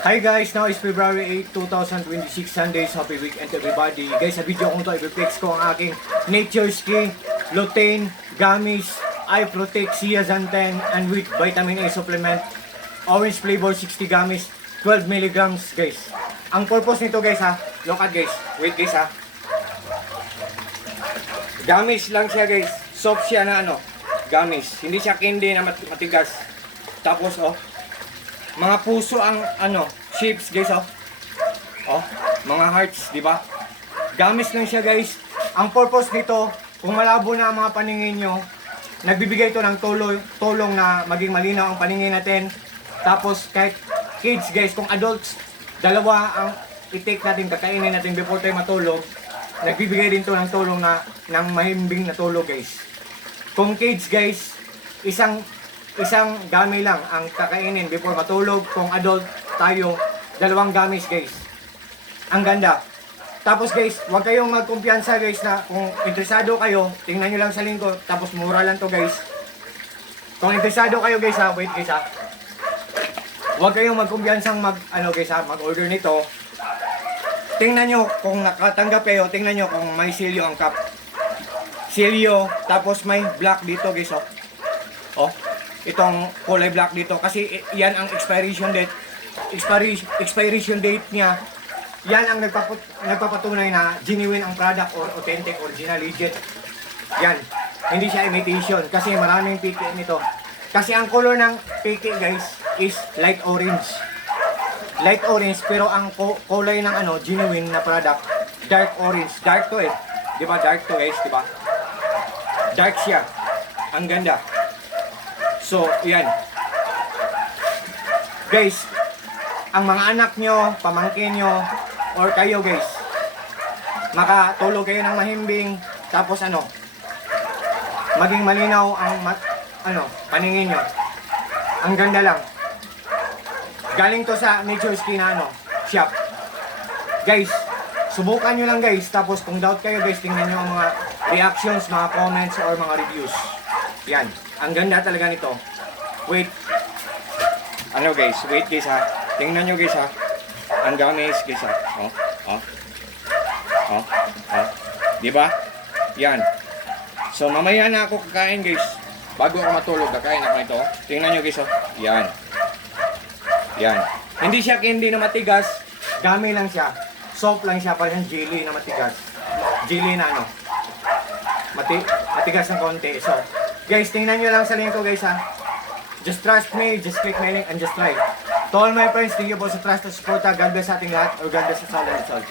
Hi guys, now is February 8, 2026, Sundays, happy weekend everybody. Guys, sa video kong to, i-flex ko ang aking Nature Skin, Lutein, Gummies, Eye Protect, Zeaxanthin, and with Vitamin A supplement, orange flavor, 60 gummies, 12 milligrams guys. Ang purpose nito guys ha, look at guys, wait guys ha. Gummies lang siya guys, soft siya na gummies. Hindi siya candy na matigas. Tapos mga puso ang shapes guys oh mga hearts, di ba? Gamis lang siya guys. Ang purpose nito, kung malabo na ang mga paningin nyo, nagbibigay ito ng tulong na maging malinaw ang paningin natin. Tapos kahit kids guys, kung adults, dalawa ang i-take natin, kakainin natin before tayo matulog, nagbibigay din to ng tulong na ng mahimbing na tulog guys. Kung kids guys, isang gami lang ang kakainin before matulog. Kung adult tayo, dalawang gamis guys. Ang ganda. Tapos guys, huwag kayong magkumpiyansa guys na kung interesado kayo, tingnan nyo lang sa link ko. Tapos mura lang to guys. Kung interesado kayo guys ha, wait guys ha. Huwag kayong magkumpiyansang mag-order nito. Tingnan nyo kung nakatanggap kayo, tingnan nyo kung may silyo ang cup. Silyo, tapos may black dito guys itong kulay black dito kasi yan ang expiration date niya. Yan ang nagpapatunay na genuine ang product or authentic, original, legit. Yan, hindi siya imitation kasi maraming piki nito. Kasi ang color ng piki guys is light orange. Light orange, pero ang kulay ng genuine na product dark orange. Dark to di ba? Dark to guys, di ba? Dark siya. Ang ganda. So, yan. Guys, ang mga anak nyo, pamangkin nyo, or kayo guys, makatulog kayo ng mahimbing, tapos maging malinaw ang paningin nyo. Ang ganda lang. Galing to sa Nature Skin shop. Guys, subukan nyo lang guys, tapos kung doubt kayo guys, tingnan nyo ang mga reactions, mga comments, or mga reviews. Yan. Ang ganda talaga nito. Wait. Guys, wait guys ha. Tingnan nyo guys ha. Ang gamis guys ha. Diba? Yan. So mamaya na ako kakain guys. Bago ako matulog, kakain ako ito. Tingnan nyo guys Yan. Yan. Hindi siya candy na matigas. Gami lang siya. Soft lang siya. Parang jelly na matigas. Jelly na matigas ng konti. So, guys, tingnan nyo lang sa link ko guys ha. Just trust me, just click my link and just try. To all my friends, thank you po sa trust at support. God bless sa ating lahat, or God bless sa all.